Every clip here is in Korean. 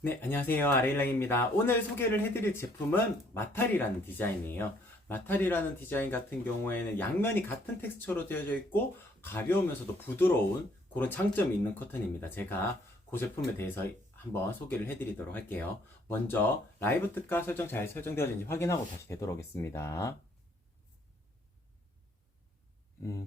네, 안녕하세요. 아레일랑입니다. 오늘 소개를 해드릴 제품은 마탈이라는 디자인이에요. 마탈이라는 디자인 같은 경우에는 양면이 같은 텍스처로 되어져 있고 가벼우면서도 부드러운 그런 장점이 있는 커튼입니다. 제가 그 제품에 대해서 한번 소개를 해드리도록 할게요. 먼저 라이브 특가 설정 잘 설정되어있는지 확인하고 다시 되도록 하겠습니다.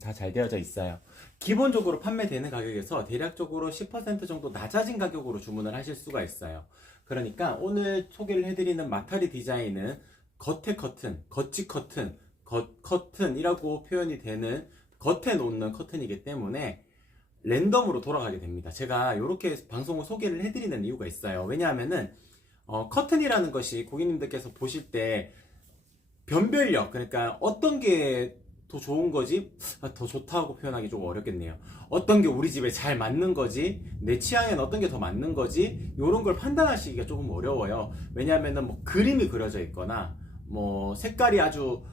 다 잘 되어져 있어요. 기본적으로 판매되는 가격에서 대략적으로 10% 정도 낮아진 가격으로 주문을 하실 수가 있어요. 그러니까 오늘 소개를 해드리는 마타리 디자인은 겉에 커튼, 겉이 커튼, 커튼이라고 표현이 되는 겉에 놓는 커튼이기 때문에 랜덤으로 돌아가게 됩니다. 제가 이렇게 방송을 소개를 해드리는 이유가 있어요. 왜냐하면은 커튼이라는 것이 고객님들께서 보실 때 변별력, 그러니까 어떤 게 더 좋은 거지? 더 좋다고 표현하기 좀 어렵겠네요. 어떤 게 우리 집에 잘 맞는 거지? 내 취향에는 어떤 게 더 맞는 거지? 이런 걸 판단하시기가 조금 어려워요. 왜냐하면 뭐 그림이 그려져 있거나 뭐 색깔이 아주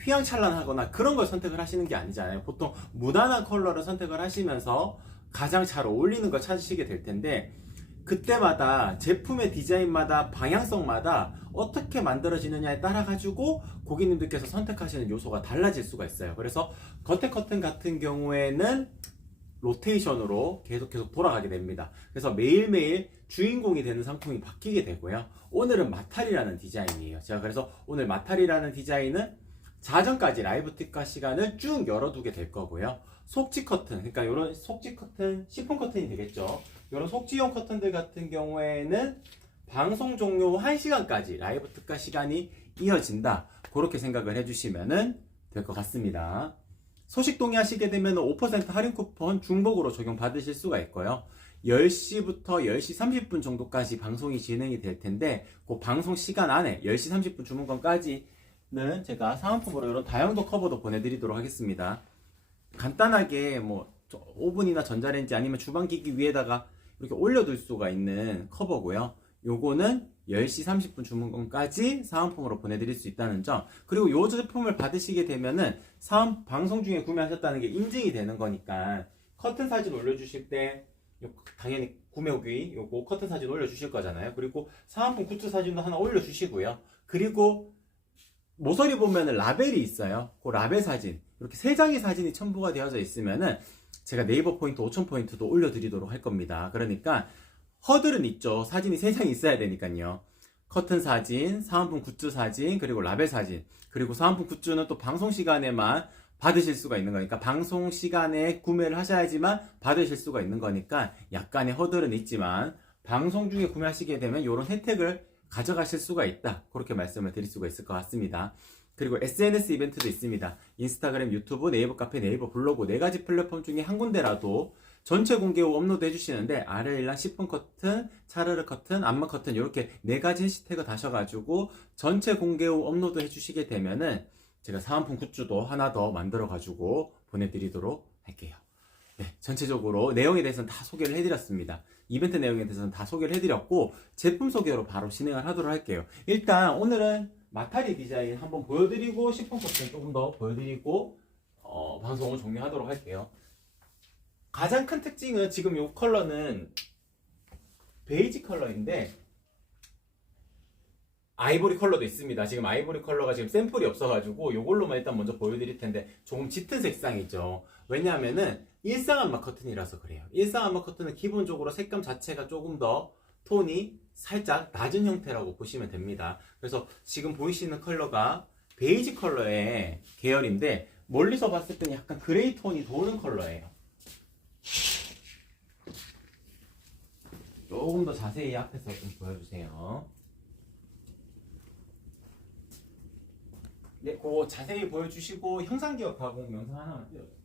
휘황찬란하거나 그런 걸 선택을 하시는 게 아니잖아요. 보통 무난한 컬러를 선택을 하시면서 가장 잘 어울리는 걸 찾으시게 될 텐데, 그때마다 제품의 디자인마다 방향성마다 어떻게 만들어지느냐에 따라 가지고 고객님들께서 선택하시는 요소가 달라질 수가 있어요. 그래서 겉에 커튼 같은 경우에는 로테이션으로 계속 돌아가게 됩니다. 그래서 매일매일 주인공이 되는 상품이 바뀌게 되고요. 오늘은 마탈이라는 디자인이에요. 제가 그래서 오늘 마탈이라는 디자인은 자정까지 라이브 특가 시간을 쭉 열어두게 될 거고요. 속지 커튼, 그러니까 이런 속지 커튼, 시폰 커튼이 되겠죠. 이런 속지용 커튼들 같은 경우에는 방송 종료 1시간까지 라이브 특가 시간이 이어진다. 그렇게 생각을 해주시면 될 것 같습니다. 소식 동의하시게 되면 5% 할인 쿠폰 중복으로 적용받으실 수가 있고요. 10시부터 10시 30분 정도까지 방송이 진행이 될 텐데, 그 방송 시간 안에 10시 30분 주문권까지는 제가 사은품으로 이런 다용도 커버도 보내드리도록 하겠습니다. 간단하게 뭐 오븐이나 전자레인지 아니면 주방기기 위에다가 이렇게 올려둘 수가 있는 커버고요. 요거는 10시 30분 주문권까지 사은품으로 보내드릴 수 있다는 점, 그리고 요 제품을 받으시게 되면은 방송 중에 구매하셨다는 게 인증이 되는 거니까 커튼 사진 올려주실 때 당연히 구매 후기 요거 커튼 사진 올려주실 거잖아요. 그리고 사은품 굿즈 사진도 하나 올려주시고요. 그리고 모서리 보면은 라벨이 있어요. 그 라벨 사진, 이렇게 3장의 사진이 첨부가 되어져 있으면은 제가 네이버 포인트 5,000포인트도 올려드리도록 할 겁니다. 그러니까 허들은 있죠. 사진이 3장이 있어야 되니까요. 커튼 사진, 사은품 굿즈 사진, 그리고 라벨 사진, 그리고 사은품 굿즈는 또 방송 시간에만 받으실 수가 있는 거니까 방송 시간에 구매를 하셔야지만 받으실 수가 있는 거니까 약간의 허들은 있지만 방송 중에 구매하시게 되면 이런 혜택을 가져가실 수가 있다. 그렇게 말씀을 드릴 수가 있을 것 같습니다. 그리고 SNS 이벤트도 있습니다. 인스타그램, 유튜브, 네이버 카페, 네이버 블로그 4가지 플랫폼 중에 한 군데라도 전체 공개 후 업로드 해주시는데 아르일랑 10분 커튼, 차르르 커튼, 안마 커튼 이렇게 4가지 해시태그 다셔가지고 전체 공개 후 업로드 해주시게 되면은 제가 사은품 굿즈도 하나 더 만들어가지고 보내드리도록 할게요. 네, 전체적으로 내용에 대해서는 다 소개를 해드렸습니다. 이벤트 내용에 대해서는 다 소개를 해드렸고 제품 소개로 바로 진행을 하도록 할게요. 일단 오늘은 마타리 디자인 한번 보여드리고 10분 커튼 조금 더 보여드리고 방송을 종료하도록 할게요. 가장 큰 특징은 지금 이 컬러는 베이지 컬러인데 아이보리 컬러도 있습니다. 지금 아이보리 컬러가 지금 샘플이 없어가지고 이걸로만 일단 먼저 보여드릴 텐데 조금 짙은 색상이죠. 왜냐하면은 일상 안마 커튼이라서 그래요. 일상 안마 커튼은 기본적으로 색감 자체가 조금 더 톤이 살짝 낮은 형태라고 보시면 됩니다. 그래서 지금 보이시는 컬러가 베이지 컬러의 계열인데 멀리서 봤을 때는 약간 그레이 톤이 도는 컬러예요. 조금 더 자세히 앞에서 좀 보여주세요. 네, 그거 자세히 보여주시고 형상 기억하고 영상 하나만 띄워주세요.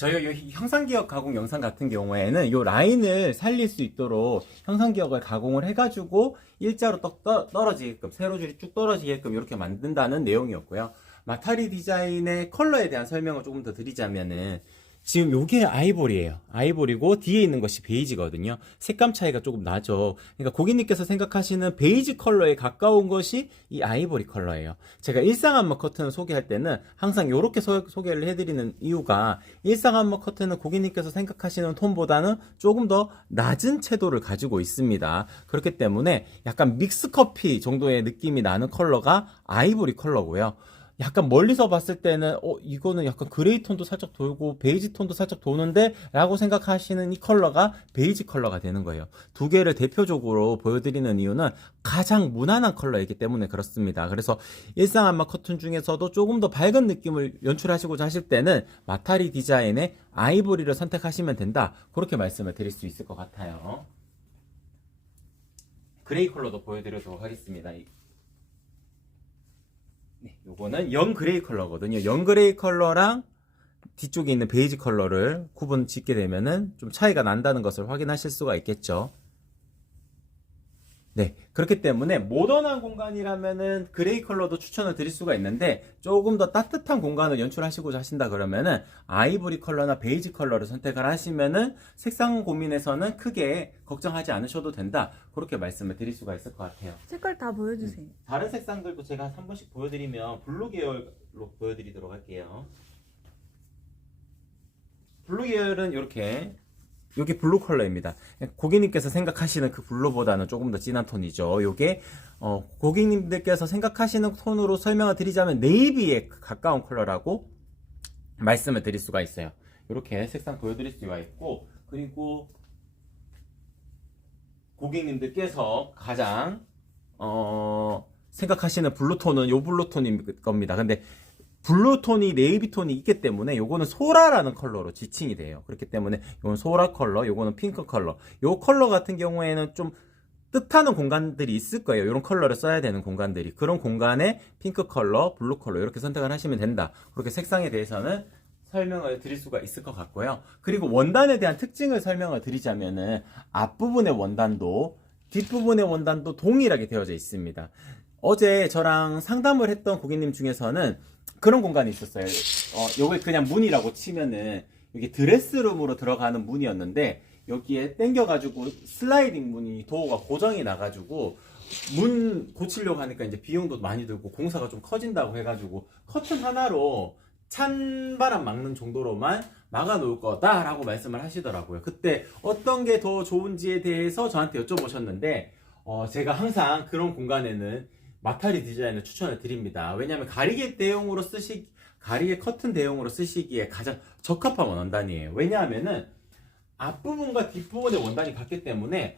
저희 이 형상기억 가공 영상 같은 경우에는 이 라인을 살릴 수 있도록 형상기억을 가공을 해가지고 일자로 떡 떨어지게끔, 세로줄이 쭉 떨어지게끔 이렇게 만든다는 내용이었고요. 마타리 디자인의 컬러에 대한 설명을 조금 더 드리자면은, 지금 요게 아이보리예요. 아이보리고 뒤에 있는 것이 베이지거든요. 색감 차이가 조금 나죠. 그러니까 고객님께서 생각하시는 베이지 컬러에 가까운 것이 이 아이보리 컬러예요. 제가 일상 암막 커튼을 소개할 때는 항상 이렇게 소개를 해드리는 이유가, 일상 암막 커튼은 고객님께서 생각하시는 톤보다는 조금 더 낮은 채도를 가지고 있습니다. 그렇기 때문에 약간 믹스 커피 정도의 느낌이 나는 컬러가 아이보리 컬러고요. 약간 멀리서 봤을 때는 이거는 약간 그레이 톤도 살짝 돌고 베이지 톤도 살짝 도는데 라고 생각하시는 이 컬러가 베이지 컬러가 되는 거예요. 두 개를 대표적으로 보여드리는 이유는 가장 무난한 컬러이기 때문에 그렇습니다. 그래서 일상 암막 커튼 중에서도 조금 더 밝은 느낌을 연출하시고자 하실 때는 마타리 디자인의 아이보리를 선택하시면 된다, 그렇게 말씀을 드릴 수 있을 것 같아요. 그레이 컬러도 보여드리도록 하겠습니다. 네, 요거는 영 그레이 컬러거든요. 영 그레이 컬러랑 뒤쪽에 있는 베이지 컬러를 구분 짓게 되면은 좀 차이가 난다는 것을 확인하실 수가 있겠죠. 네, 그렇기 때문에 모던한 공간이라면은 그레이 컬러도 추천을 드릴 수가 있는데, 조금 더 따뜻한 공간을 연출하시고자 하신다 그러면은 아이보리 컬러나 베이지 컬러를 선택을 하시면은 색상 고민에서는 크게 걱정하지 않으셔도 된다, 그렇게 말씀을 드릴 수가 있을 것 같아요. 색깔 다 보여주세요. 다른 색상들도 제가 한 번씩 보여드리면 블루 계열로 보여드리도록 할게요. 블루 계열은 이렇게, 요게 블루 컬러입니다. 고객님께서 생각하시는 그 블루보다는 조금 더 진한 톤이죠. 요게 고객님들께서 생각하시는 톤으로 설명을 드리자면 네이비에 가까운 컬러라고 말씀을 드릴 수가 있어요. 이렇게 색상 보여드릴 수가 있고, 그리고 고객님들께서 가장 생각하시는 블루톤은 요 블루톤일 겁니다. 근데 블루톤이 네이비톤이 있기 때문에 요거는 소라라는 컬러로 지칭이 돼요. 그렇기 때문에 요건 소라 컬러, 요거는 핑크 컬러. 요 컬러 같은 경우에는 좀 뜻하는 공간들이 있을 거예요. 이런 컬러를 써야 되는 공간들이. 그런 공간에 핑크 컬러, 블루 컬러 이렇게 선택을 하시면 된다, 그렇게 색상에 대해서는 설명을 드릴 수가 있을 것 같고요. 그리고 원단에 대한 특징을 설명을 드리자면은 앞부분의 원단도 뒷부분의 원단도 동일하게 되어져 있습니다. 어제 저랑 상담을 했던 고객님 중에서는 그런 공간이 있었어요. 요걸 그냥 문이라고 치면은 여기 드레스룸으로 들어가는 문이었는데, 여기에 당겨가지고 슬라이딩 문이 도어가 고정이 나가지고 문 고치려고 하니까 이제 비용도 많이 들고 공사가 좀 커진다고 해가지고 커튼 하나로 찬바람 막는 정도로만 막아 놓을 거다라고 말씀을 하시더라고요. 그때 어떤 게 더 좋은지에 대해서 저한테 여쭤보셨는데, 제가 항상 그런 공간에는 마타리 디자인을 추천을 드립니다. 왜냐하면 가리개 커튼 대용으로 쓰시기에 가장 적합한 원단이에요. 왜냐하면은 앞부분과 뒷부분의 원단이 같기 때문에,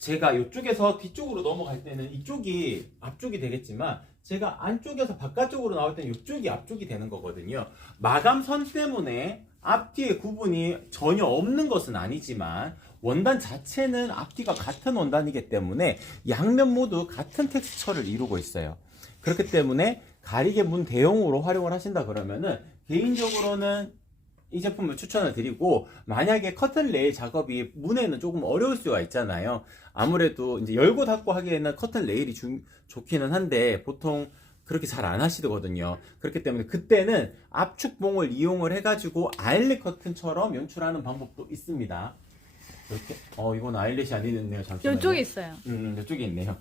제가 이쪽에서 뒤쪽으로 넘어갈 때는 이쪽이 앞쪽이 되겠지만, 제가 안쪽에서 바깥쪽으로 나올 때는 이쪽이 앞쪽이 되는 거거든요. 마감선 때문에 앞뒤의 구분이 전혀 없는 것은 아니지만, 원단 자체는 앞뒤가 같은 원단이기 때문에 양면 모두 같은 텍스처를 이루고 있어요. 그렇기 때문에 가리개 문 대용으로 활용을 하신다 그러면은 개인적으로는 이 제품을 추천을 드리고, 만약에 커튼 레일 작업이 문에는 조금 어려울 수가 있잖아요. 아무래도 이제 열고 닫고 하기에는 커튼 레일이 좋기는 한데 보통 그렇게 잘 안 하시거든요. 그렇기 때문에 그때는 압축봉을 이용을 해가지고 아일렛 커튼처럼 연출하는 방법도 있습니다. 이렇게 이건 아일렛이 아니네요. 잠시만요. 이쪽에 있어요. 이쪽에 있네요.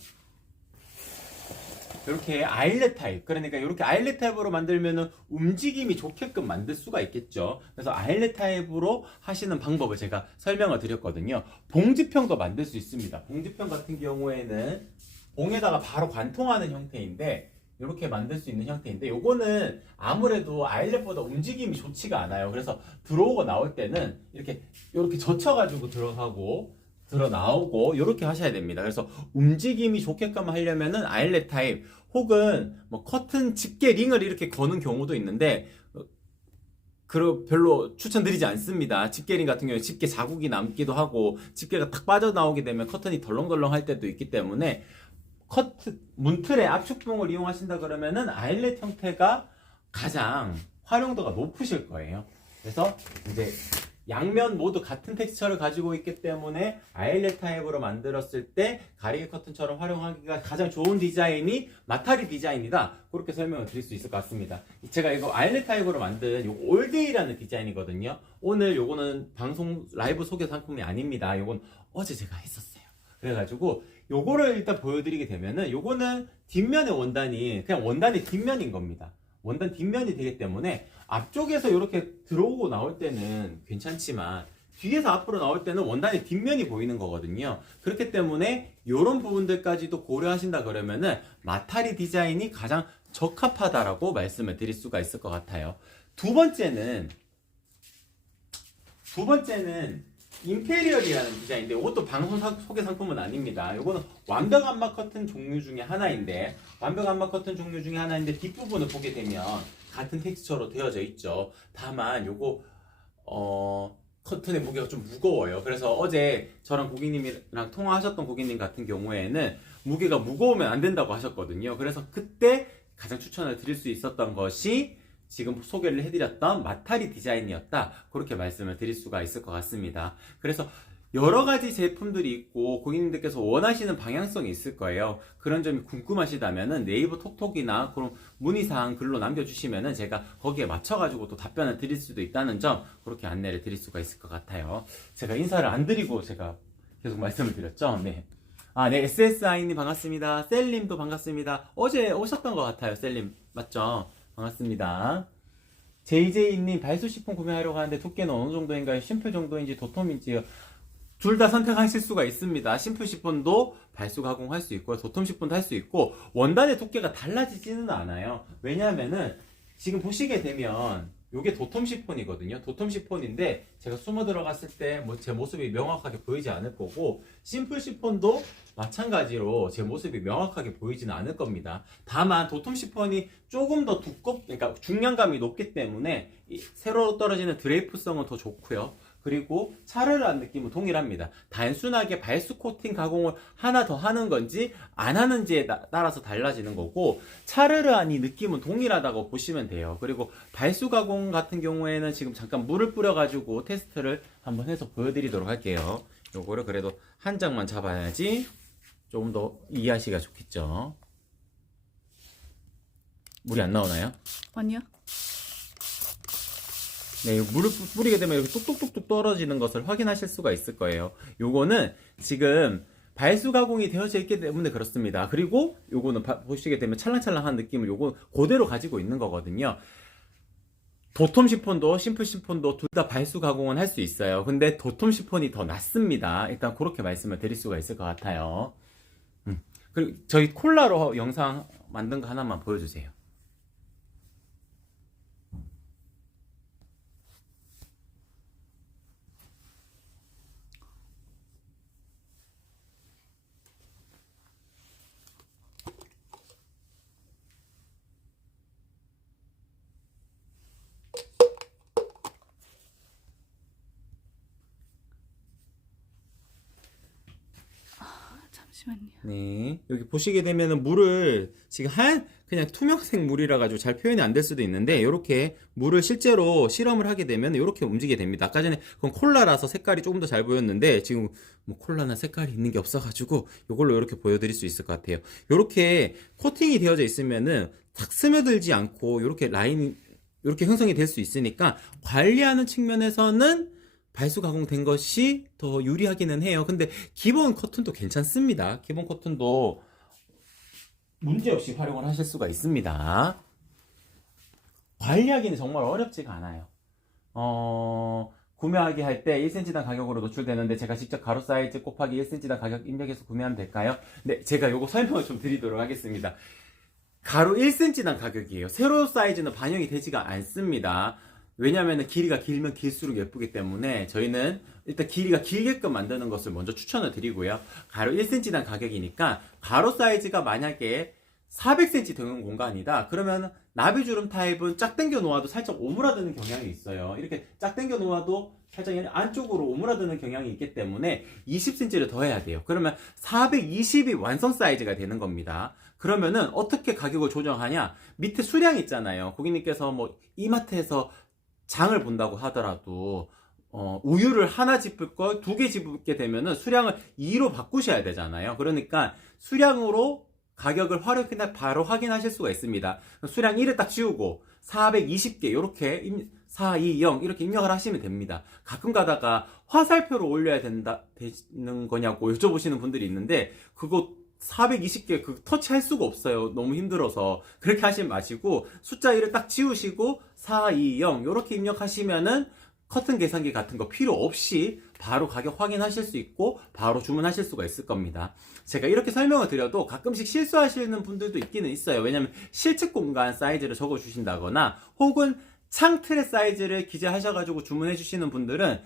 이렇게 아일렛 타입, 그러니까 이렇게 아일렛 타입으로 만들면은 움직임이 좋게끔 만들 수가 있겠죠. 그래서 아일렛 타입으로 하시는 방법을 제가 설명을 드렸거든요. 봉지평도 만들 수 있습니다. 봉지평 같은 경우에는 봉에다가 바로 관통하는 형태인데, 이렇게 만들 수 있는 형태인데, 요거는 아무래도 아일렛보다 움직임이 좋지가 않아요. 그래서 들어오고 나올 때는 이렇게 젖혀가지고 들어가고 들어 나오고 이렇게 하셔야 됩니다. 그래서 움직임이 좋게끔 하려면은 아일렛 타입, 혹은 뭐 커튼 집게 링을 이렇게 거는 경우도 있는데 별로 추천드리지 않습니다. 집게링 같은 경우에 집게 자국이 남기도 하고 집게가 탁 빠져나오게 되면 커튼이 덜렁덜렁 할 때도 있기 때문에, 문틀에 압축봉을 이용하신다 그러면은 아일렛 형태가 가장 활용도가 높으실 거예요. 그래서 이제 양면 모두 같은 텍스처를 가지고 있기 때문에 아일렛 타입으로 만들었을 때 가리개 커튼처럼 활용하기가 가장 좋은 디자인이 마타리 디자인이다. 그렇게 설명을 드릴 수 있을 것 같습니다. 제가 이거 아일렛 타입으로 만든 요 올데이라는 디자인이거든요. 오늘 요거는 방송 라이브 소개 상품이 아닙니다. 요건 어제 제가 했었어요. 그래가지고 요거를 일단 보여드리게 되면은 요거는 뒷면의 원단이 그냥 원단의 뒷면인 겁니다. 원단 뒷면이 되기 때문에 앞쪽에서 이렇게 들어오고 나올 때는 괜찮지만 뒤에서 앞으로 나올 때는 원단의 뒷면이 보이는 거거든요. 그렇기 때문에 이런 부분들까지도 고려하신다 그러면은 마타리 디자인이 가장 적합하다라고 말씀을 드릴 수가 있을 것 같아요. 두 번째는 임페리얼이라는 디자인인데 이것도 방송 소개 상품은 아닙니다. 이거는 완벽 암막 커튼 종류 중에 하나인데 뒷부분을 보게 되면 같은 텍스처로 되어져 있죠. 다만 요거 커튼의 무게가 좀 무거워요. 그래서 어제 저랑 고객님이랑 통화하셨던 고객님 같은 경우에는 무게가 무거우면 안 된다고 하셨거든요. 그래서 그때 가장 추천을 드릴 수 있었던 것이 지금 소개를 해드렸던 마타리 디자인이었다. 그렇게 말씀을 드릴 수가 있을 것 같습니다. 그래서 여러 가지 제품들이 있고 고객님들께서 원하시는 방향성이 있을 거예요. 그런 점이 궁금하시다면 네이버 톡톡이나 그런 문의사항 글로 남겨주시면 제가 거기에 맞춰가지고 또 답변을 드릴 수도 있다는 점 그렇게 안내를 드릴 수가 있을 것 같아요. 제가 인사를 안 드리고 제가 계속 말씀을 드렸죠. 네. 네, SSI님 반갑습니다. 셀님도 반갑습니다. 어제 오셨던 것 같아요. 셀님 맞죠? 반갑습니다. JJ님 발수 시폰 구매하려고 하는데 두께는 어느 정도인가요? 심플 정도인지 도톰인지요? 둘 다 선택하실 수가 있습니다. 심플 시폰도 발수 가공할 수 있고요. 도톰 시폰도 할 수 있고 원단의 두께가 달라지지는 않아요. 왜냐하면은 지금 보시게 되면 이게 도톰 시폰이거든요. 도톰 시폰인데 제가 숨어 들어갔을 때 제 모습이 명확하게 보이지 않을 거고 심플 시폰도 마찬가지로 제 모습이 명확하게 보이지는 않을 겁니다. 다만 도톰 시폰이 조금 더 그러니까 중량감이 높기 때문에 세로 떨어지는 드레이프성은 더 좋고요. 그리고 차르르한 느낌은 동일합니다. 단순하게 발수 코팅 가공을 하나 더 하는 건지 안 하는지에 따라서 달라지는 거고 차르르한 이 느낌은 동일하다고 보시면 돼요. 그리고 발수 가공 같은 경우에는 지금 잠깐 물을 뿌려 가지고 테스트를 한번 해서 보여드리도록 할게요. 요거를 그래도 한 장만 잡아야지 조금 더 이해하시기가 좋겠죠. 물이 안 나오나요? 아니요. 네, 물을 뿌리게 되면 이렇게 뚝뚝뚝뚝 떨어지는 것을 확인하실 수가 있을 거예요. 요거는 지금 발수 가공이 되어져 있기 때문에 그렇습니다. 그리고 요거는 보시게 되면 찰랑찰랑한 느낌을 요거 그대로 가지고 있는 거거든요. 도톰 시폰도 심플 시폰도 둘 다 발수 가공은 할 수 있어요. 근데 도톰 시폰이 더 낫습니다. 일단 그렇게 말씀을 드릴 수가 있을 것 같아요. 그리고 저희 콜라로 영상 만든 거 하나만 보여주세요. 잠시만요. 네, 여기 보시게 되면은 물을 지금 그냥 투명색 물이라 가지고 잘 표현이 안 될 수도 있는데 이렇게 물을 실제로 실험을 하게 되면 이렇게 움직이게 됩니다. 아까 전에 그건 콜라라서 색깔이 조금 더 잘 보였는데 지금 뭐 콜라나 색깔이 있는 게 없어 가지고 이걸로 이렇게 보여드릴 수 있을 것 같아요. 이렇게 코팅이 되어져 있으면은 탁 스며들지 않고 이렇게 라인이 이렇게 형성이 될 수 있으니까 관리하는 측면에서는 발수 가공된 것이 더 유리하기는 해요. 근데 기본 커튼도 괜찮습니다. 기본 커튼도 문제없이 활용을 하실 수가 있습니다. 관리하기는 정말 어렵지가 않아요. 구매하기 할 때 1cm당 가격으로 노출되는데 제가 직접 가로 사이즈 곱하기 1cm당 가격 입력해서 구매하면 될까요? 네, 제가 요거 설명을 좀 드리도록 하겠습니다. 가로 1cm당 가격이에요. 세로 사이즈는 반영이 되지가 않습니다. 왜냐하면 길이가 길면 길수록 예쁘기 때문에 저희는 일단 길이가 길게끔 만드는 것을 먼저 추천을 드리고요. 가로 1cm당 가격이니까 가로 사이즈가 만약에 400cm 되는 공간이다. 그러면 나비주름 타입은 쫙 당겨 놓아도 살짝 오므라드는 경향이 있어요. 이렇게 쫙 당겨 놓아도 살짝 안쪽으로 오므라드는 경향이 있기 때문에 20cm를 더 해야 돼요. 그러면 420이 완성 사이즈가 되는 겁니다. 그러면은 어떻게 가격을 조정하냐? 밑에 수량 있잖아요. 고객님께서 뭐 이마트에서 장을 본다고 하더라도 우유를 하나 집을 걸 두 개 집게 되면은 수량을 2로 바꾸셔야 되잖아요. 그러니까 수량으로 가격을 바로 확인하실 수가 있습니다. 수량 1을 딱 지우고 420개 이렇게 420 이렇게 입력을 하시면 됩니다. 가끔 가다가 화살표로 올려야 되는 거냐고 여쭤보시는 분들이 있는데 그거 420개 터치할 수가 없어요. 너무 힘들어서. 그렇게 하시면 마시고 숫자 1을 딱 지우시고 420 이렇게 입력하시면은 커튼 계산기 같은 거 필요 없이 바로 가격 확인하실 수 있고 바로 주문하실 수가 있을 겁니다. 제가 이렇게 설명을 드려도 가끔씩 실수하시는 분들도 있기는 있어요. 왜냐면 실측 공간 사이즈를 적어 주신다거나 혹은 창틀의 사이즈를 기재하셔가지고 주문해 주시는 분들은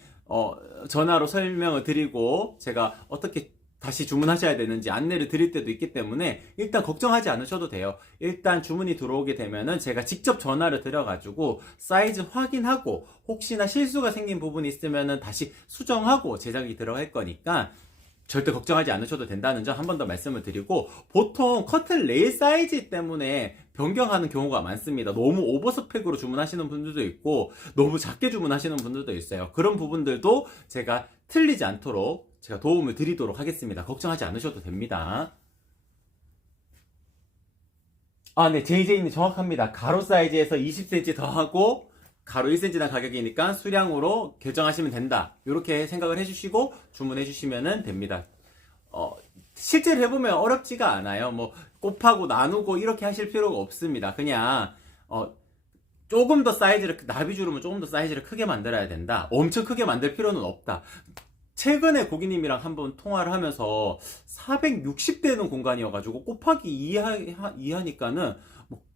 전화로 설명을 드리고 제가 어떻게 다시 주문하셔야 되는지 안내를 드릴 때도 있기 때문에 일단 걱정하지 않으셔도 돼요. 일단 주문이 들어오게 되면은 제가 직접 전화를 드려가지고 사이즈 확인하고 혹시나 실수가 생긴 부분이 있으면은 다시 수정하고 제작이 들어갈 거니까 절대 걱정하지 않으셔도 된다는 점 한 번 더 말씀을 드리고, 보통 커튼 레일 사이즈 때문에 변경하는 경우가 많습니다. 너무 오버스펙으로 주문하시는 분들도 있고 너무 작게 주문하시는 분들도 있어요. 그런 부분들도 제가 틀리지 않도록 제가 도움을 드리도록 하겠습니다. 걱정하지 않으셔도 됩니다. 네, JJ님 정확합니다. 가로 사이즈에서 20cm 더하고 가로 1cm당 가격이니까 수량으로 결정하시면 된다. 이렇게 생각을 해주시고 주문해 주시면 됩니다. 실제로 해보면 어렵지가 않아요. 뭐 곱하고 나누고 이렇게 하실 필요가 없습니다. 그냥 조금 더 사이즈를, 나비주름은 조금 더 사이즈를 크게 만들어야 된다. 엄청 크게 만들 필요는 없다. 최근에 고객님이랑 한번 통화를 하면서 460대는 공간이어가지고 곱하기 2 하니까는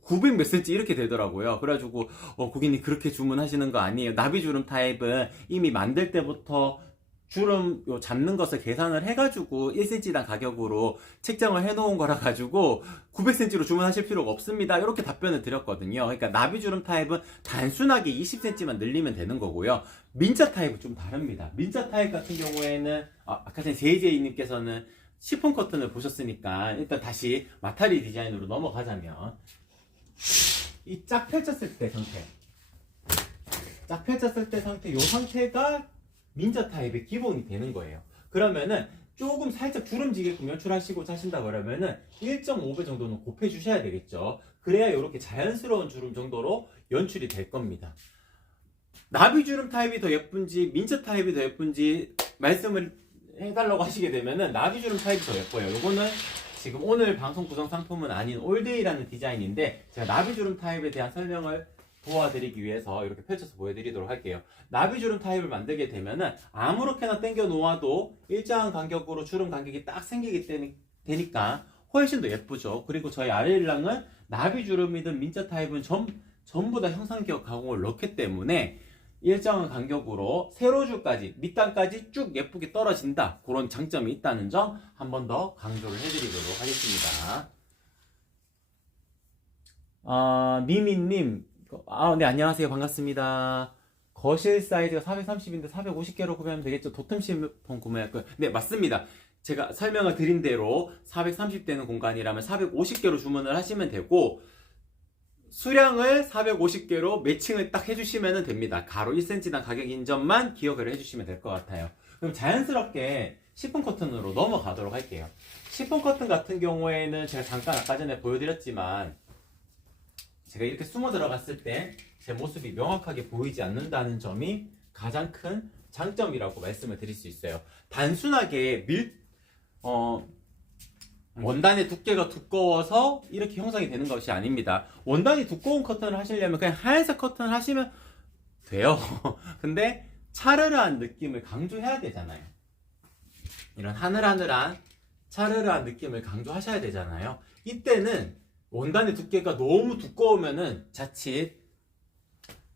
900 몇 cm 이렇게 되더라고요. 그래가지고 고객님 그렇게 주문하시는 거 아니에요. 나비주름 타입은 이미 만들 때부터 주름 잡는 것을 계산을 해가지고 1cm당 가격으로 책정을 해놓은 거라 가지고 900cm로 주문하실 필요가 없습니다. 이렇게 답변을 드렸거든요. 그러니까 나비주름 타입은 단순하게 20cm만 늘리면 되는 거고요. 민자 타입은 좀 다릅니다. 민자 타입 같은 경우에는 아까 전에 JJ님께서는 시폰 커튼을 보셨으니까 일단 다시 마타리 디자인으로 넘어가자면, 이 쫙 펼쳤을 때 상태, 이 상태가 민자 타입의 기본이 되는 거예요. 그러면은 조금 살짝 주름지게끔 연출하시고자 하신다 그러면은 1.5배 정도는 곱해 주셔야 되겠죠. 그래야 이렇게 자연스러운 주름 정도로 연출이 될 겁니다. 나비주름 타입이 더 예쁜지 민자 타입이 더 예쁜지 말씀을 해달라고 하시게 되면은 나비주름 타입이 더 예뻐요. 요거는 지금 오늘 방송 구성 상품은 아닌 올데이라는 디자인인데 제가 나비주름 타입에 대한 설명을 도와드리기 위해서 이렇게 펼쳐서 보여드리도록 할게요. 나비주름 타입을 만들게 되면은 아무렇게나 당겨 놓아도 일정한 간격으로 주름 간격이 딱 생기게 되니까 훨씬 더 예쁘죠. 그리고 저희 아래일랑은 나비주름이든 민자 타입은 전부 다 형상기억 가공을 넣기 때문에 일정한 간격으로 세로줄까지 밑단까지 쭉 예쁘게 떨어진다, 그런 장점이 있다는 점 한 번 더 강조를 해드리도록 하겠습니다. 미미님, 네, 안녕하세요. 반갑습니다. 거실 사이즈가 430인데 450개로 구매하면 되겠죠? 도톰 실폰 구매할 거예요. 네, 맞습니다. 제가 설명을 드린 대로 430대는 공간이라면 450개로 주문을 하시면 되고, 수량을 450개로 매칭을 딱 해주시면 됩니다. 가로 1cm당 가격인 점만 기억을 해주시면 될 것 같아요. 그럼 자연스럽게 시폰 커튼으로 넘어가도록 할게요. 시폰 커튼 같은 경우에는 제가 잠깐 아까 전에 보여드렸지만, 제가 이렇게 숨어 들어갔을 때 제 모습이 명확하게 보이지 않는다는 점이 가장 큰 장점이라고 말씀을 드릴 수 있어요. 단순하게 원단의 두께가 두꺼워서 이렇게 형성이 되는 것이 아닙니다. 원단이 두꺼운 커튼을 하시려면 그냥 하얀색 커튼을 하시면 돼요. 근데 차르르한 느낌을 강조해야 되잖아요. 이런 하늘하늘한 차르르한 느낌을 강조하셔야 되잖아요. 이때는 원단의 두께가 너무 두꺼우면은 자칫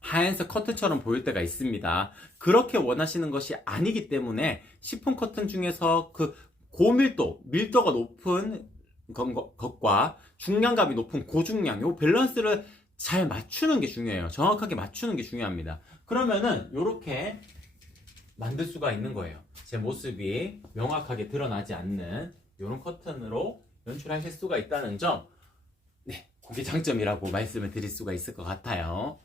하얀색 커튼처럼 보일 때가 있습니다. 그렇게 원하시는 것이 아니기 때문에 시폰 커튼 중에서 그 밀도가 높은 것과 중량감이 높은 고중량, 요 밸런스를 잘 맞추는 게 중요해요. 정확하게 맞추는 게 중요합니다. 그러면은 이렇게 만들 수가 있는 거예요. 제 모습이 명확하게 드러나지 않는 이런 커튼으로 연출하실 수가 있다는 점, 네, 그게 장점이라고 말씀을 드릴 수가 있을 것 같아요.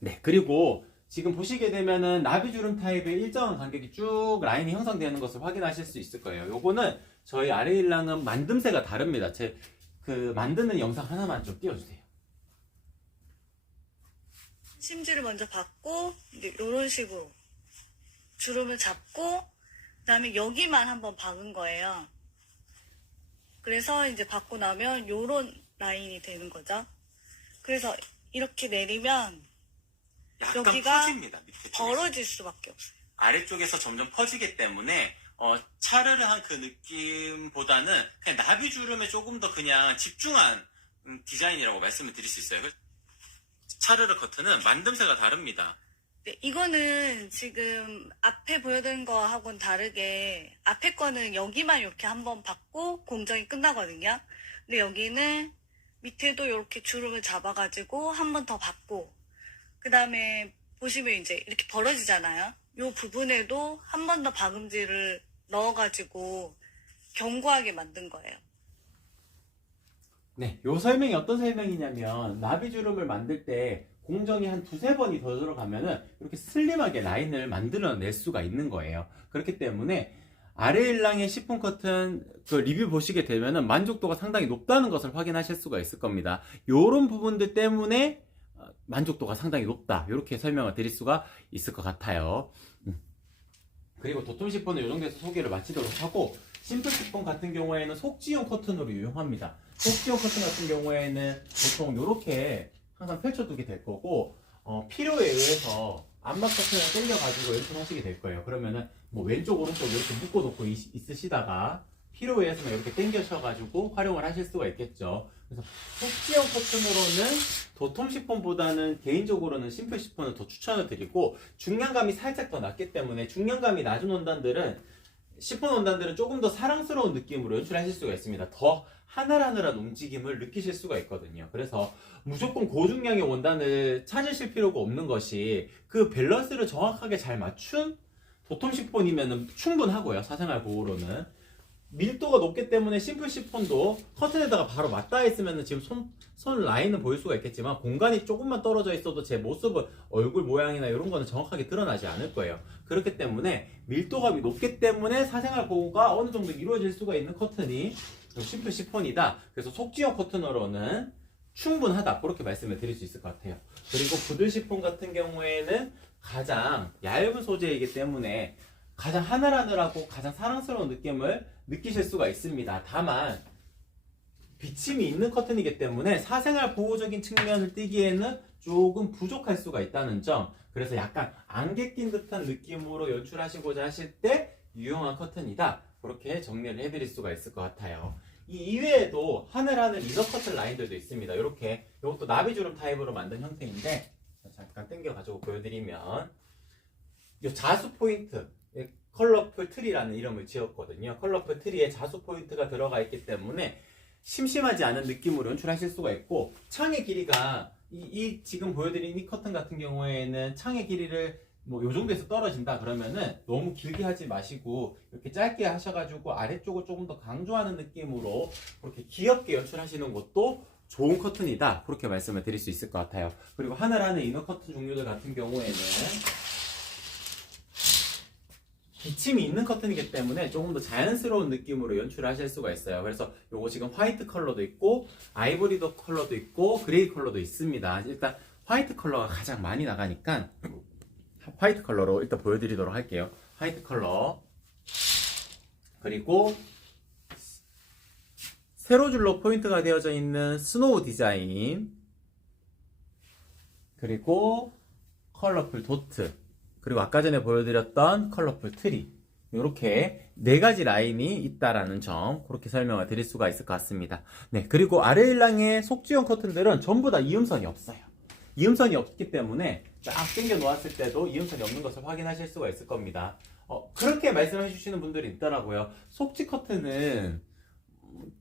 네, 그리고 지금 보시게 되면은 나비주름 타입의 일정한 간격이 쭉 라인이 형성되는 것을 확인하실 수 있을 거예요. 요거는 저희 아레일랑은 만듦새가 다릅니다. 제 그 만드는 영상 하나만 좀 띄워주세요. 심지를 먼저 받고 이런 식으로 주름을 잡고 그다음에 여기만 한번 박은 거예요. 그래서 이제 받고 나면 요런 라인이 되는 거죠. 그래서 이렇게 내리면 약간 여기가 퍼집니다. 밑에 쪽에서. 벌어질 수밖에 없어요. 아래쪽에서 점점 퍼지기 때문에 차르르한 그 느낌보다는 그냥 나비주름에 조금 더 그냥 집중한 디자인이라고 말씀을 드릴 수 있어요. 차르르 커트는 만듦새가 다릅니다. 네, 이거는 지금 앞에 보여드린 거하고는 다르게 앞에 거는 여기만 이렇게 한번 받고 공정이 끝나거든요. 근데 여기는 밑에도 이렇게 주름을 잡아가지고 한 번 더 받고 그 다음에 보시면 이제 이렇게 벌어지잖아요. 이 부분에도 한 번 더 박음질을 넣어가지고 견고하게 만든 거예요. 네, 요 설명이 어떤 설명이냐면 나비주름을 만들 때 공정이 한 두세 번이 더 들어가면은 이렇게 슬림하게 라인을 만들어낼 수가 있는 거예요. 그렇기 때문에 아레일랑의 시폰 커튼 그 리뷰 보시게 되면은 만족도가 상당히 높다는 것을 확인하실 수가 있을 겁니다. 요런 부분들 때문에 만족도가 상당히 높다. 이렇게 설명을 드릴 수가 있을 것 같아요. 그리고 도톰 시폰은 이 정도에서 소개를 마치도록 하고 심플 시폰 같은 경우에는 속지용 커튼으로 유용합니다. 속지용 커튼 같은 경우에는 보통 이렇게 항상 펼쳐두게 될 거고 필요에 의해서 암막 커튼을 당겨가지고 이렇게 하시게 될 거예요. 그러면은 뭐 왼쪽 오른쪽 이렇게 묶어놓고 있으시다가 필요에 의해서는 이렇게 당겨셔가지고 활용을 하실 수가 있겠죠. 그래서 속지형 커튼으로는 도톰 시폰보다는 개인적으로는 심플 시폰을 더 추천을 드리고 중량감이 살짝 더 낮기 때문에 중량감이 낮은 원단들은 시폰 원단들은 조금 더 사랑스러운 느낌으로 연출하실 수가 있습니다. 더 하늘하늘한 움직임을 느끼실 수가 있거든요. 그래서 무조건 고중량의 원단을 찾으실 필요가 없는 것이 그 밸런스를 정확하게 잘 맞춘 도톰 시폰이면 충분하고요. 사생활 보호로는 밀도가 높기 때문에 심플 시폰도 커튼에다가 바로 맞닿아 있으면 지금 손 라인은 보일 수가 있겠지만 공간이 조금만 떨어져 있어도 제 모습은 얼굴 모양이나 이런 거는 정확하게 드러나지 않을 거예요. 그렇기 때문에 밀도가 높기 때문에 사생활 보호가 어느 정도 이루어질 수가 있는 커튼이 심플 시폰이다. 그래서 속지형 커튼으로는 충분하다. 그렇게 말씀을 드릴 수 있을 것 같아요. 그리고 부들 시폰 같은 경우에는 가장 얇은 소재이기 때문에 가장 하늘하늘하고 가장 사랑스러운 느낌을 느끼실 수가 있습니다. 다만 비침이 있는 커튼이기 때문에 사생활 보호적인 측면을 띠기에는 조금 부족할 수가 있다는 점. 그래서 약간 안개 낀 듯한 느낌으로 연출하시고자 하실 때 유용한 커튼이다. 그렇게 정리를 해드릴 수가 있을 것 같아요. 이 이외에도 하늘하늘 이너 커튼 라인들도 있습니다. 이렇게 이것도 나비주름 타입으로 만든 형태인데 잠깐 당겨 가지고 보여드리면 이 자수 포인트 컬러풀 트리라는 이름을 지었거든요. 컬러풀 트리에 자수 포인트가 들어가 있기 때문에 심심하지 않은 느낌으로 연출하실 수가 있고 창의 길이가 이 지금 보여드린 이 커튼 같은 경우에는 창의 길이를 뭐 요 정도에서 떨어진다 그러면은 너무 길게 하지 마시고 이렇게 짧게 하셔가지고 아래쪽을 조금 더 강조하는 느낌으로 그렇게 귀엽게 연출하시는 것도 좋은 커튼이다. 그렇게 말씀을 드릴 수 있을 것 같아요. 그리고 하늘하늘 이너 커튼 종류들 같은 경우에는 기침이 있는 커튼이기 때문에 조금 더 자연스러운 느낌으로 연출을 하실 수가 있어요. 그래서 요거 지금 화이트 컬러도 있고 아이보리도 컬러도 있고 그레이 컬러도 있습니다. 일단 화이트 컬러가 가장 많이 나가니까 화이트 컬러로 일단 보여드리도록 할게요. 화이트 컬러 그리고 세로줄로 포인트가 되어져 있는 스노우 디자인 그리고 컬러풀 도트 그리고 아까 전에 보여드렸던 컬러풀 트리 이렇게 네 가지 라인이 있다라는 점 그렇게 설명을 드릴 수가 있을 것 같습니다. 네, 그리고 아레일랑의 속지형 커튼들은 전부 다 이음선이 없어요. 이음선이 없기 때문에 쫙 당겨 놓았을 때도 이음선이 없는 것을 확인하실 수가 있을 겁니다. 그렇게 말씀해 주시는 분들이 있더라고요. 속지 커튼은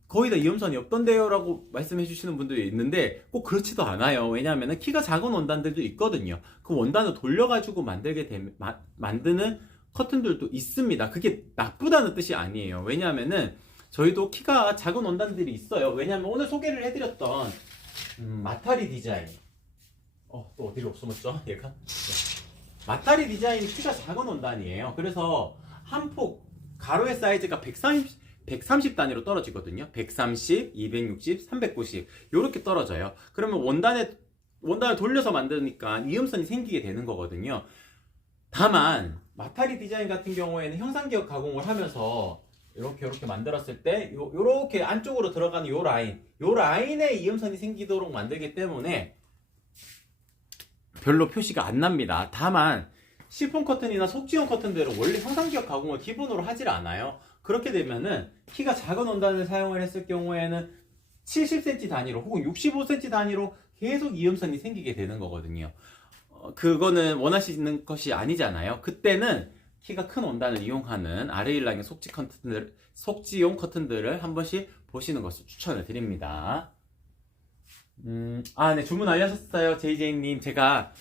거의 다 이음선이 없던데요 라고 말씀해 주시는 분들이 있는데 꼭 그렇지도 않아요. 왜냐하면 키가 작은 원단들도 있거든요. 그 원단을 돌려가지고 만드는 커튼들도 있습니다. 그게 나쁘다는 뜻이 아니에요. 왜냐하면은 저희도 키가 작은 원단들이 있어요. 왜냐하면 오늘 소개를 해드렸던 마타리 디자인 또 어디로 숨었죠? 얘가? 네. 마타리 디자인이 키가 작은 원단이에요. 그래서 한 폭 가로의 사이즈가 130 단위로 떨어지거든요. 130, 260, 390 이렇게 떨어져요. 그러면 원단을 돌려서 만드니까 이음선이 생기게 되는 거거든요. 다만 마타리 디자인 같은 경우에는 형상기억 가공을 하면서 이렇게 만들었을 때 요렇게 안쪽으로 들어가는 요 라인에 이음선이 생기도록 만들기 때문에 별로 표시가 안 납니다. 다만 시폰 커튼이나 속지용 커튼들은 원래 형상기억 가공을 기본으로 하질 않아요. 그렇게 되면은 키가 작은 원단을 사용을 했을 경우에는 70cm 단위로 혹은 65cm 단위로 계속 이음선이 생기게 되는 거거든요. 그거는 원하시는 것이 아니잖아요. 그때는 키가 큰 원단을 이용하는 아레일랑의 속지용 커튼들을 한 번씩 보시는 것을 추천을 드립니다. 네, 주문 알려셨어요, JJ님. 제가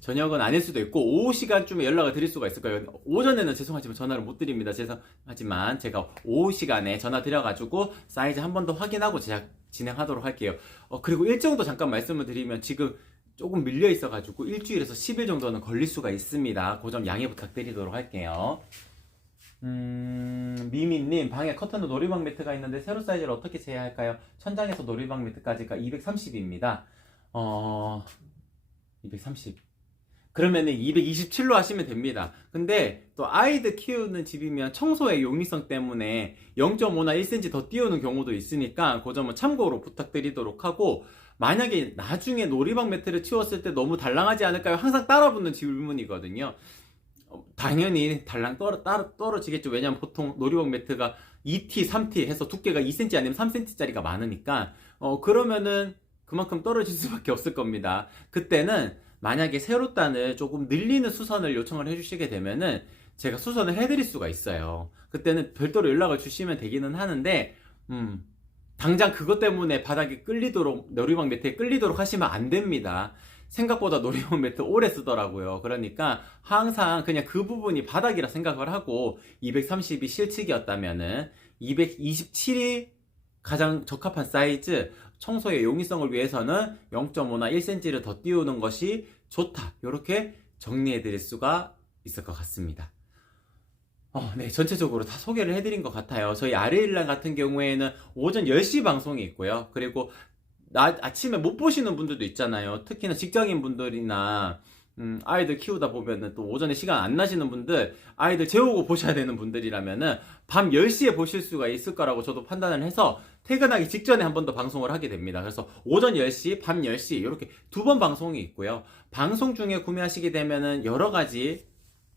저녁은 아닐 수도 있고, 오후 시간쯤에 연락을 드릴 수가 있을 거예요. 오전에는 죄송하지만 전화를 못 드립니다. 죄송하지만 제가 오후 시간에 전화 드려가지고 사이즈 한 번 더 확인하고 제작 진행하도록 할게요. 그리고 일정도 잠깐 말씀을 드리면 지금 조금 밀려 있어가지고 일주일에서 10일 정도는 걸릴 수가 있습니다. 그 점 양해 부탁드리도록 할게요. 미미님, 방에 커튼도 놀이방 매트가 있는데 세로 사이즈를 어떻게 제어할까요? 천장에서 놀이방 매트까지가 230입니다. 230. 그러면은 227로 하시면 됩니다. 근데 또 아이들 키우는 집이면 청소의 용이성 때문에 0.5나 1cm 더 띄우는 경우도 있으니까 그 점은 참고로 부탁드리도록 하고, 만약에 나중에 놀이방 매트를 치웠을 때 너무 달랑하지 않을까요? 항상 따라붙는 질문이거든요. 당연히 달랑 떨어지겠죠. 왜냐면 보통 놀이방 매트가 2T, 3T 해서 두께가 2cm 아니면 3cm짜리가 많으니까 그러면은 그만큼 떨어질 수밖에 없을 겁니다. 그때는 만약에 세로단을 조금 늘리는 수선을 요청을 해주시게 되면은 제가 수선을 해드릴 수가 있어요. 그때는 별도로 연락을 주시면 되기는 하는데 당장 그것 때문에 바닥에 놀이방 매트에 끌리도록 하시면 안 됩니다. 생각보다 놀이방 매트 오래 쓰더라고요. 그러니까 항상 그냥 그 부분이 바닥이라 생각을 하고 230이 실측이었다면은 227이 가장 적합한 사이즈, 청소의 용이성을 위해서는 0.5나 1cm를 더 띄우는 것이 좋다. 이렇게 정리해 드릴 수가 있을 것 같습니다. 네, 전체적으로 다 소개를 해드린 것 같아요. 저희 아레일랑 같은 경우에는 오전 10시 방송이 있고요. 그리고 아침에 못 보시는 분들도 있잖아요. 특히나 직장인 분들이나 아이들 키우다 보면은 또 오전에 시간 안 나시는 분들, 아이들 재우고 보셔야 되는 분들이라면은 밤 10시에 보실 수가 있을 거라고 저도 판단을 해서 퇴근하기 직전에 한 번 더 방송을 하게 됩니다. 그래서 오전 10시, 밤 10시 이렇게 두 번 방송이 있고요. 방송 중에 구매하시게 되면은 여러 가지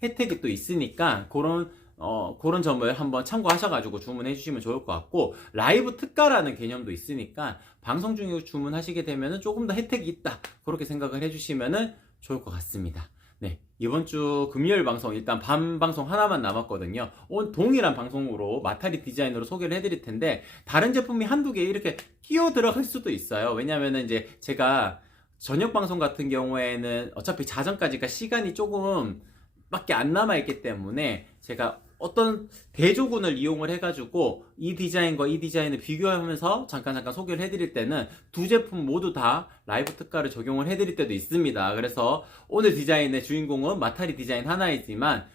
혜택이 또 있으니까 그런 점을 한번 참고하셔가지고 주문해 주시면 좋을 것 같고, 라이브 특가라는 개념도 있으니까 방송 중에 주문하시게 되면은 조금 더 혜택이 있다, 그렇게 생각을 해주시면은 좋을 것 같습니다. 네, 이번 주 금요일 방송 일단 밤 방송 하나만 남았거든요. 동일한 방송으로 마타리 디자인으로 소개를 해드릴 텐데 다른 제품이 한두 개 이렇게 끼어 들어갈 수도 있어요. 왜냐면은 이제 제가 저녁 방송 같은 경우에는 어차피 자정까지가 시간이 조금 밖에 안 남아있기 때문에 제가 어떤 대조군을 이용을 해가지고 이 디자인과 이 디자인을 비교하면서 잠깐 소개를 해드릴 때는 두 제품 모두 다 라이브 특가를 적용을 해드릴 때도 있습니다. 그래서 오늘 디자인의 주인공은 마타리 디자인 하나이지만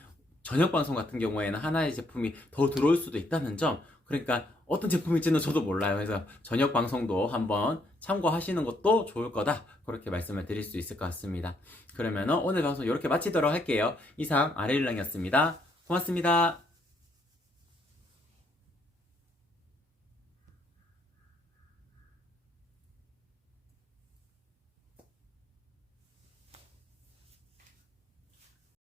저녁 방송 같은 경우에는 하나의 제품이 더 들어올 수도 있다는 점, 그러니까 어떤 제품일지는 저도 몰라요. 그래서 저녁 방송도 한번 참고하시는 것도 좋을 거다, 그렇게 말씀을 드릴 수 있을 것 같습니다. 그러면 오늘 방송 이렇게 마치도록 할게요. 이상 아레일랑이었습니다. 고맙습니다.